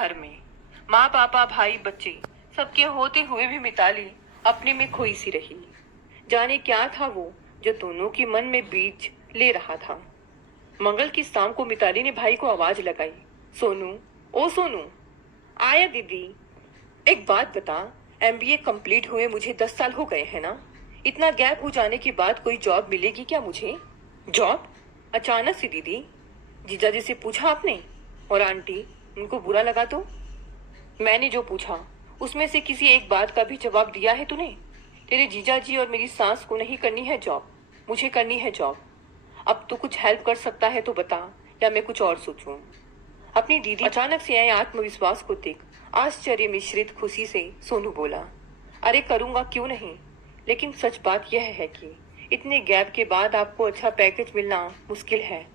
घर में माँ पापा भाई बच्चे सबके होते हुए भी मिताली अपने में खोई सी रही। जाने क्या था वो जो दोनों के मन में बीज ले रहा था। मंगल की शाम को मिताली ने भाई को आवाज लगाई, सोनू, ओ सोनू। आया दीदी। एक बात बता, एमबीए कंप्लीट हुए मुझे 10 साल हो गए हैं ना। इतना गैप हो जाने के बाद कोई जॉब मिलेगी क्या मुझे? जॉब? अचानक से दीदी? जीजाजी से पूछा आपने? और आंटी, उनको बुरा लगा तो? मैंने जो पूछा उसमें से किसी एक बात का भी जवाब दिया है तूने? तेरे जीजाजी और मेरी सास को नहीं करनी है जॉब, मुझे करनी है जॉब। अब तू कुछ हेल्प कर सकता है तो बता, या मैं कुछ और सोचूं? अपनी दीदी अचानक से आए आत्मविश्वास को देख आश्चर्य मिश्रित खुशी से सोनू बोला, अरे करूंगा क्यों नहीं, लेकिन सच बात यह है कि इतने गैप के बाद आपको अच्छा पैकेज मिलना मुश्किल है।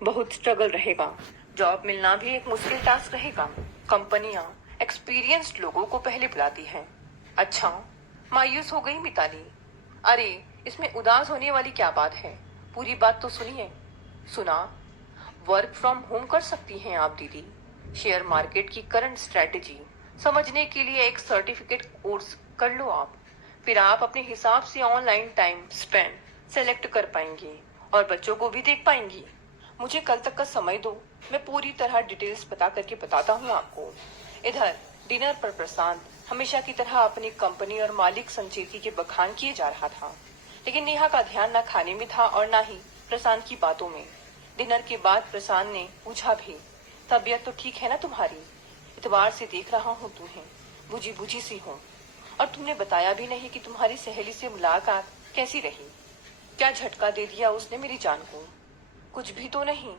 बहुत स्ट्रगल रहेगा। जॉब मिलना भी एक मुश्किल टास्क रहेगा। कंपनियां एक्सपीरियंस्ड लोगों को पहले बुलाती हैं। अच्छा, मायूस हो गई मिताली। अरे इसमें उदास होने वाली क्या बात है, पूरी बात तो सुनिए। सुना? वर्क फ्रॉम होम कर सकती हैं आप दीदी। शेयर मार्केट की करंट स्ट्रेटेजी समझने के लिए एक सर्टिफिकेट कोर्स कर लो आप। फिर आप अपने हिसाब से ऑनलाइन टाइम स्पेंड सेलेक्ट कर पाएंगी और बच्चों को भी देख पाएंगी। मुझे कल तक का समय दो, मैं पूरी तरह डिटेल्स पता करके बताता हूँ आपको। इधर डिनर पर प्रशांत हमेशा की तरह अपनी कंपनी और मालिक संचेती के बखान किए जा रहा था, लेकिन नेहा का ध्यान न खाने में था और न ही प्रशांत की बातों में। डिनर के बाद प्रशांत ने पूछा भी, तबीयत तो ठीक है ना तुम्हारी? इतवार से देख रहा हूँ तुम्हें बुझी बुझी सी हो, और तुमने बताया भी नहीं कि तुम्हारी सहेली से मुलाकात कैसी रही। क्या झटका दे दिया उसने मेरी जान को? कुछ भी तो नहीं।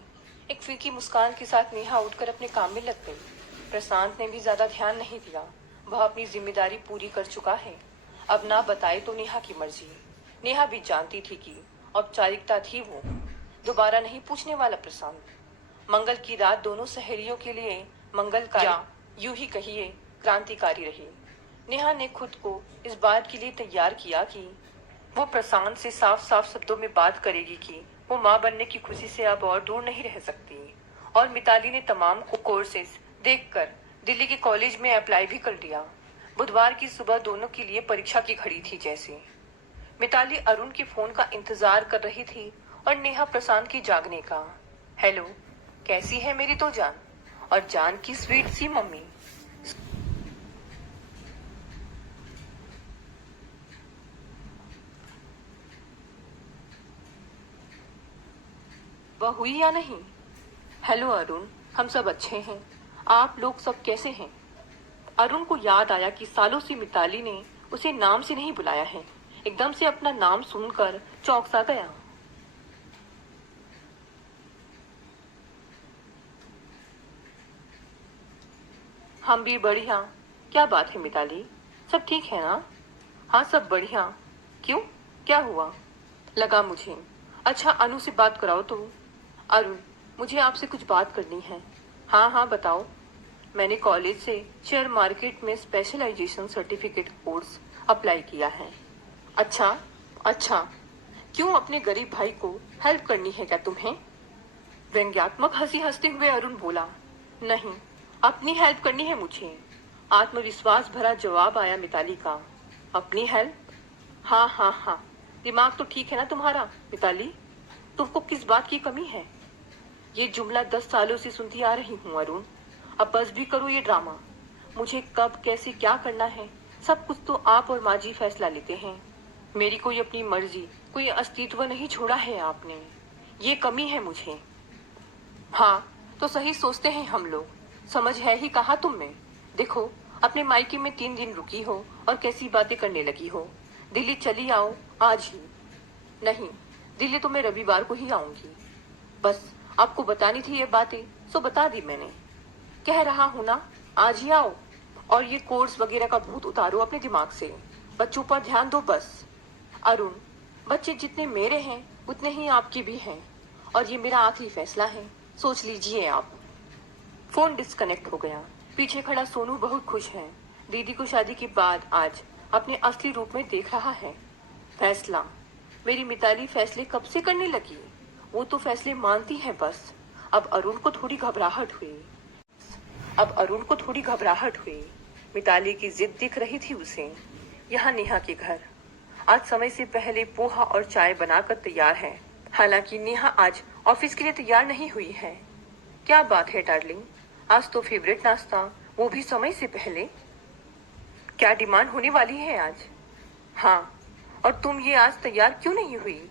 एक फीकी मुस्कान के साथ नेहा उठकर अपने काम में लग गई। प्रशांत ने भी ज्यादा ध्यान नहीं दिया, वह अपनी जिम्मेदारी पूरी कर चुका है। अब ना बताए तो नेहा की मर्जी। नेहा भी जानती थी कि औपचारिकता थी वो, दोबारा नहीं पूछने वाला प्रशांत। मंगल की रात दोनों सहेलियों के लिए मंगलकारी या यूं ही कहिए क्रांतिकारी रही। नेहा ने खुद को इस बात के लिए तैयार किया कि वो प्रशांत से साफ साफ शब्दों में बात करेगी कि वो माँ बनने की खुशी से अब और दूर नहीं रह सकती। और मिताली ने तमाम कोर्सेज देखकर दिल्ली के कॉलेज में अप्लाई भी कर दिया। बुधवार की सुबह दोनों के लिए परीक्षा की घड़ी थी जैसे। मिताली अरुण के फोन का इंतजार कर रही थी और नेहा प्रशांत की जागने का। हेलो, कैसी है मेरी तो जान, और जान की स्वीट सी मम्मी। वह हुई या नहीं? हेलो अरुण, हम सब अच्छे हैं, आप लोग सब कैसे हैं? अरुण को याद आया कि सालों से मिताली ने उसे नाम से नहीं बुलाया है। एकदम से अपना नाम सुनकर चौंक सा गया। हम भी बढ़िया। क्या बात है मिताली, सब ठीक है ना? हाँ सब बढ़िया। क्यों, क्या हुआ? लगा मुझे। अच्छा अनु से बात कराओ तो। अरुण, मुझे आपसे कुछ बात करनी है। हाँ हाँ बताओ। मैंने कॉलेज से शेयर मार्केट में स्पेशलाइजेशन सर्टिफिकेट कोर्स अप्लाई किया है। अच्छा अच्छा, क्यों अपने गरीब भाई को हेल्प करनी है क्या तुम्हें? व्यंग्यात्मक हंसी हंसते हुए अरुण बोला, नहीं, अपनी हेल्प करनी है मुझे। आत्मविश्वास भरा जवाब आया मिताली का। अपनी हेल्प? हाँ हाँ हाँ, दिमाग तो ठीक है ना तुम्हारा मिताली? तुमको किस बात की कमी है? ये जुमला 10 सालों से सुनती आ रही हूँ अरुण। अब बस भी करो ये ड्रामा। मुझे कब कैसे क्या करना है सब कुछ तो आप और माँ जी फैसला लेते हैं। मेरी कोई अपनी मर्जी, कोई अस्तित्व नहीं छोड़ा है आपने। ये कमी है मुझे। हाँ तो सही सोचते हैं हम लोग, समझ है ही कहा तुम में। देखो, अपने मायके में 3 दिन रुकी हो और कैसी बातें करने लगी हो। दिल्ली चली आओ आज ही। नहीं, दिल्ली तो मैं रविवार को ही आऊंगी। बस आपको बतानी थी ये बातें, सो बता दी मैंने। कह रहा हूँ ना, आज ही आओ और ये कोर्स वगैरह का भूत उतारो अपने दिमाग से। बच्चों पर ध्यान दो बस। अरुण, बच्चे जितने मेरे हैं उतने ही आपके भी हैं, और ये मेरा आखिरी फैसला है, सोच लीजिए आप। फोन डिस्कनेक्ट हो गया। पीछे खड़ा सोनू बहुत खुश है। दीदी को शादी के बाद आज अपने असली रूप में देख रहा है। फैसला? मेरी मिताली फैसले कब से करने लगी? वो तो फैसले मानती है बस। अब अरुण को थोड़ी घबराहट हुई। अब अरुण को थोड़ी घबराहट हुई। मिताली की जिद दिख रही थी उसे। यहाँ नेहा के घर आज समय से पहले पोहा और चाय बनाकर तैयार है। हालांकि नेहा आज ऑफिस के लिए तैयार नहीं हुई है। क्या बात है डार्लिंग, आज तो फेवरेट नाश्ता, वो भी समय से पहले। क्या डिमांड होने वाली है आज? हाँ, और तुम ये आज तैयार क्यों नहीं हुई?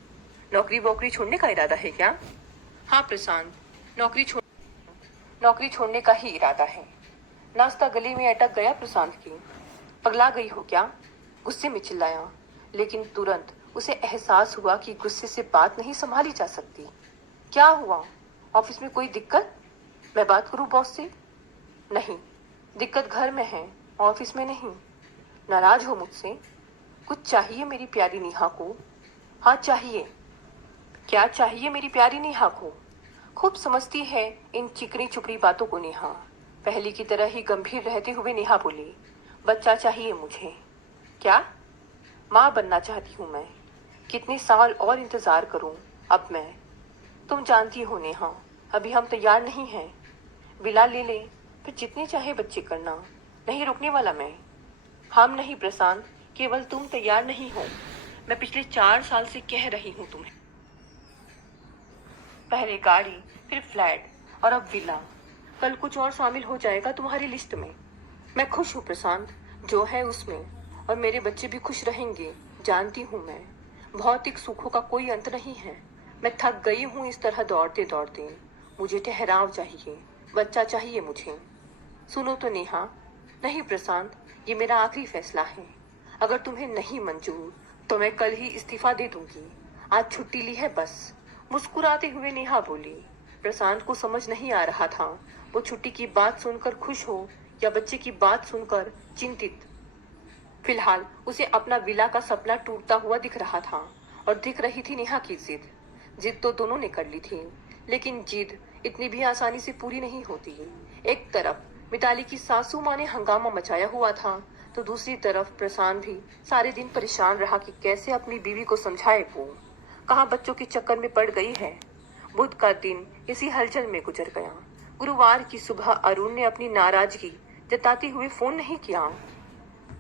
नौकरी वोकरी छोड़ने का इरादा है क्या? हाँ प्रशांत, नौकरी छोड़ने का ही इरादा है। नाश्ता गले में अटक गया प्रशांत की। पगला गई हो क्या? गुस्से में चिल्लाया, लेकिन तुरंत उसे एहसास हुआ कि गुस्से से बात नहीं संभाली जा सकती। क्या हुआ? ऑफिस में कोई दिक्कत? मैं बात करूं बॉस से? नहीं, दिक्कत घर में है, ऑफिस में नहीं। नाराज हो मुझसे? कुछ चाहिए मेरी प्यारी नेहा को? हाँ चाहिए। क्या चाहिए मेरी प्यारी नेहा को? खूब समझती है इन चिकनी चुपड़ी बातों को नेहा। पहले की तरह ही गंभीर रहते हुए नेहा बोली, बच्चा चाहिए मुझे। क्या? माँ बनना चाहती हूँ मैं। कितने साल और इंतजार करूँ अब मैं? तुम जानती हो नेहा, अभी हम तैयार नहीं हैं। विला ले ले, फिर जितने चाहे बच्चे करना, नहीं रुकने वाला मैं। हम नहीं प्रशांत, केवल तुम तैयार नहीं हो। मैं पिछले 4 साल से कह रही हूँ तुम्हें। पहले गाड़ी, फिर फ्लैट और अब विला। कल कुछ और शामिल हो जाएगा तुम्हारी लिस्ट में। मैं खुश हूँ प्रशांत, जो है उसमें, और मेरे बच्चे भी खुश रहेंगे, जानती हूँ मैं। भौतिक सुखों का कोई अंत नहीं है। मैं थक गई हूँ इस तरह दौड़ते दौड़ते। मुझे ठहराव चाहिए, बच्चा चाहिए मुझे। सुनो तो नेहा। नहीं प्रशांत, ये मेरा आखिरी फैसला है। अगर तुम्हें नहीं मंजूर तो मैं कल ही इस्तीफा दे दूंगी। आज छुट्टी ली है बस। मुस्कुराते हुए नेहा बोली। प्रशांत को समझ नहीं आ रहा था वो छुट्टी की बात सुनकर खुश हो या बच्चे की बात सुनकर चिंतित। फिलहाल उसे अपना विला का सपना टूटता हुआ दिख रहा था और दिख रही थी नेहा की जिद। जिद तो दोनों ने कर ली थी, लेकिन जिद इतनी भी आसानी से पूरी नहीं होती। एक तरफ मिताली की सासू माँ ने हंगामा मचाया हुआ था, तो दूसरी तरफ प्रशांत भी सारे दिन परेशान रहा कि कैसे अपनी बीवी को समझाए वो। कहाँ बच्चों के चक्कर में पड़ गई है। बुध का दिन इसी हलचल में गुजर गया। गुरुवार की सुबह अरुण ने अपनी नाराजगी जताते हुए फोन नहीं किया,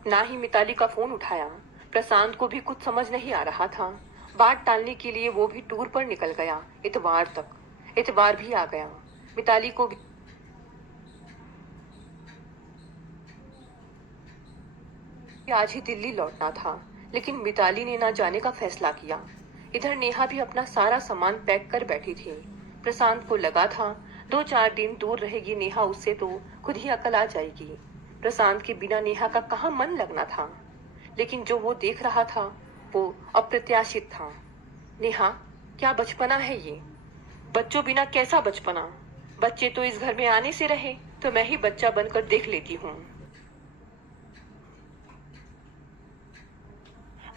ना ही मिताली का फोन उठाया। प्रशांत को भी कुछ समझ नहीं आ रहा था। बात टालने के लिए वो भी टूर पर निकल गया इतवार तक। इतवार भी आ गया। मिताली को भी आज ही दिल्ली लौटना था, लेकिन मिताली ने ना जाने का फैसला किया। इधर नेहा भी अपना सारा सामान पैक कर बैठी थी। प्रशांत को लगा था 2-4 दिन दूर रहेगी नेहा उससे तो खुद ही अकल आ जाएगी। प्रशांत के बिना नेहा का कहाँ मन लगना था, लेकिन जो वो देख रहा था वो अप्रत्याशित था। नेहा, क्या बचपना है ये? बच्चों बिना कैसा बचपना? बच्चे तो इस घर में आने से रहे, तो मैं ही बच्चा बनकर देख लेती हूँ।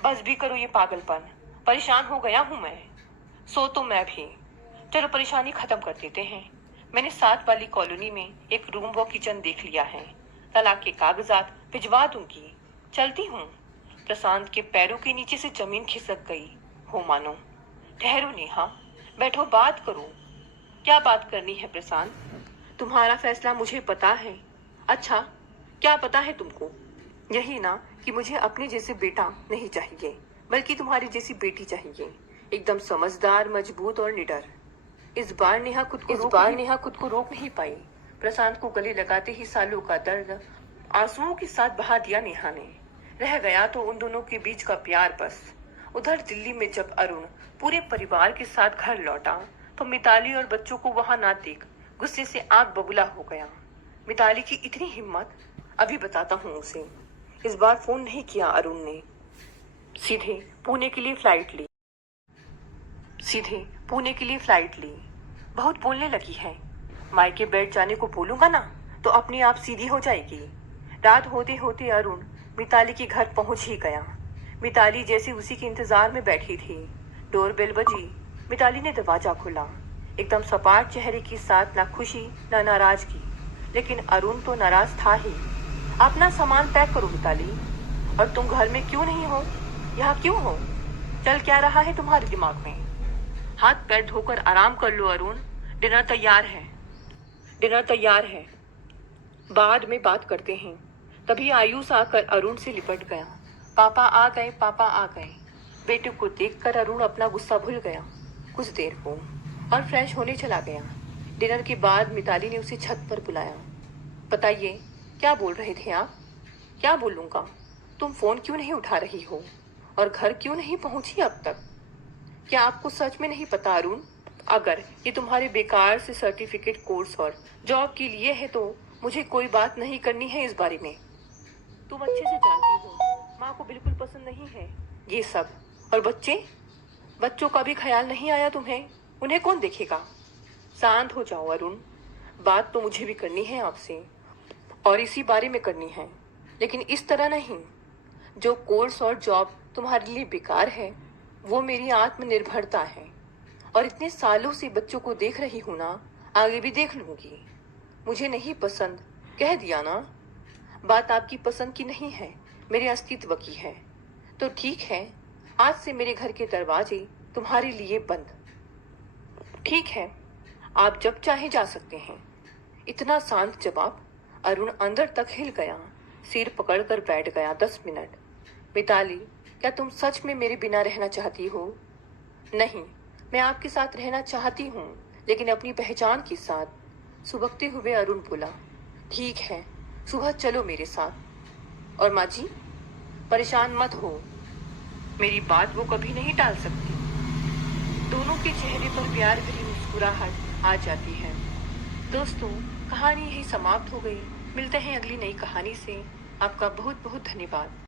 बस भी करो ये पागलपन, परेशान हो गया हूँ मैं। सो तो मैं भी। चलो परेशानी खत्म कर देते हैं। मैंने 7 वाली कॉलोनी में एक रूम व किचन देख लिया है। तलाक के कागजात भिजवा दूंगी। चलती हूँ। प्रशांत के पैरों के नीचे से जमीन खिसक गई हो मानो। ठहरो नेहा, बैठो बात करो। क्या बात करनी है प्रशांत? तुम्हारा फैसला मुझे पता है। अच्छा, क्या पता है तुमको? यही ना कि मुझे अपने जैसे बेटा नहीं चाहिए, बल्कि तुम्हारी जैसी बेटी चाहिए, एकदम समझदार, मजबूत और निडर। इस बार नेहा खुद को रोक नहीं पाई। प्रशांत को गले लगाते ही सालों का दर्द आंसुओं के साथ बहा दिया नेहा ने। रह गया तो उन दोनों के बीच का प्यार बस। उधर दिल्ली में जब अरुण पूरे परिवार के साथ घर लौटा तो मिताली और बच्चों को वहां ना देख गुस्से से आग बबूला हो गया। मिताली की इतनी हिम्मत, अभी बताता हूँ उसे। इस बार फोन नहीं किया अरुण ने। सीधे पुणे के लिए फ्लाइट ली। बहुत बोलने लगी है। मायके बैठ जाने को बोलूंगा ना तो अपने आप सीधी हो जाएगी। रात होते होते अरुण मिताली के घर पहुंच ही गया। मिताली जैसे उसी के इंतजार में बैठी थी। डोरबेल बजी। मिताली ने दरवाजा खोला, एकदम सपाट चेहरे के साथ, ना खुशी ना नाराजगी। लेकिन अरुण तो नाराज था ही। अपना सामान पैक करो मिताली। और तुम घर में क्यों नहीं हो? यहाँ क्यों हो? चल क्या रहा है तुम्हारे दिमाग में? हाथ पैर धोकर आराम कर लो अरुण। डिनर तैयार है। बाद में बात करते हैं। तभी आयुष आकर अरुण से लिपट गया। पापा आ गए, पापा आ गए। बेटे को देखकर अरुण अपना गुस्सा भूल गया कुछ देर को और फ्रेश होने चला गया। डिनर के बाद मिताली ने उसे छत पर बुलाया। बताइए, क्या बोल रहे थे आप? क्या बोलूंगा? तुम फोन क्यों नहीं उठा रही हो और घर क्यों नहीं पहुंची अब तक? क्या आपको सच में नहीं पता अरुण, अगर ये तुम्हारे बेकार से सर्टिफिकेट कोर्स और जॉब के लिए है तो मुझे कोई बात नहीं करनी है इस बारे में। तुम अच्छे से जानती हो माँ को बिल्कुल पसंद नहीं है ये सब। और बच्चों का भी ख्याल नहीं आया तुम्हें? उन्हें कौन देखेगा? शांत हो जाओ अरुण, बात तो मुझे भी करनी है आपसे और इसी बारे में करनी है, लेकिन इस तरह नहीं। जो कोर्स और जॉब तुम्हारे लिए बेकार है वो मेरी आत्मनिर्भरता है और इतने सालों से बच्चों को देख रही हूं ना, आगे भी देख लूंगी। मुझे नहीं पसंद, कह दिया ना। बात आपकी पसंद की नहीं है, मेरे अस्तित्व की है। तो ठीक है, आज से मेरे घर के दरवाजे तुम्हारे लिए बंद। ठीक है, आप जब चाहे जा सकते हैं। इतना शांत जवाब। अरुण अंदर तक हिल गया, सिर पकड़कर बैठ गया 10 मिनट। मिताली, क्या तुम सच में मेरे बिना रहना चाहती हो? नहीं, मैं आपके साथ रहना चाहती हूँ, लेकिन अपनी पहचान के साथ। सुबकते हुए अरुण बोला, ठीक है, सुबह चलो मेरे साथ। और माँ जी, परेशान मत हो, मेरी बात वो कभी नहीं टाल सकती। दोनों के चेहरे पर प्यार भरी मुस्कुराहट आ जाती है। दोस्तों, कहानी यही समाप्त हो गई। मिलते हैं अगली नई कहानी से। आपका बहुत बहुत धन्यवाद।